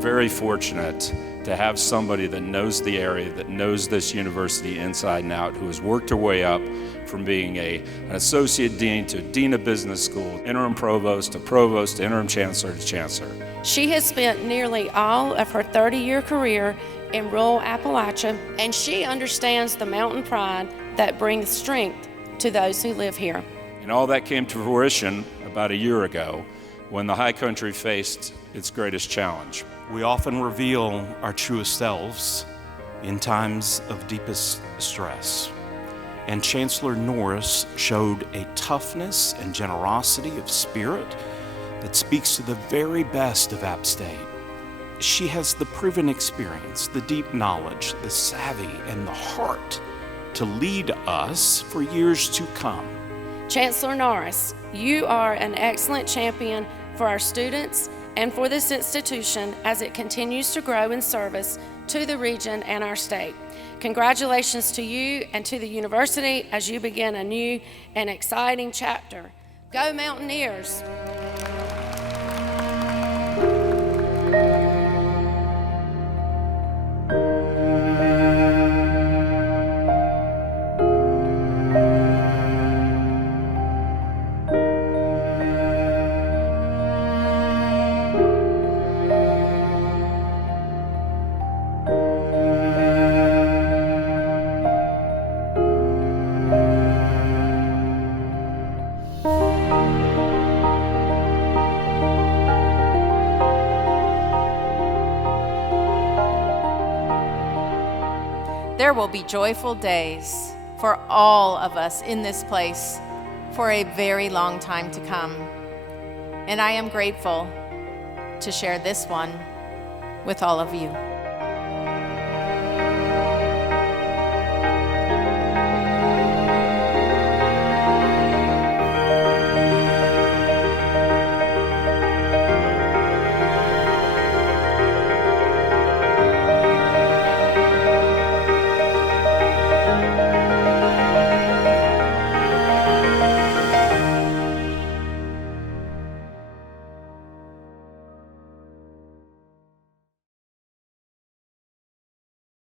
very fortunate to have somebody that knows the area, that knows this university inside and out, who has worked her way up from being an associate dean to dean of business school, interim provost to interim chancellor to chancellor. She has spent nearly all of her 30-year career in rural Appalachia, and she understands the mountain pride that brings strength to those who live here. And all that came to fruition about a year ago when the high country faced its greatest challenge. We often reveal our truest selves in times of deepest stress. And Chancellor Norris showed a toughness and generosity of spirit that speaks to the very best of App State. She has the proven experience, the deep knowledge, the savvy, and the heart to lead us for years to come. Chancellor Norris, you are an excellent champion for our students and for this institution as it continues to grow in service to the region and our state. Congratulations to you and to the university as you begin a new and exciting chapter. Go Mountaineers! There will be joyful days for all of us in this place for a very long time to come. And I am grateful to share this one with all of you.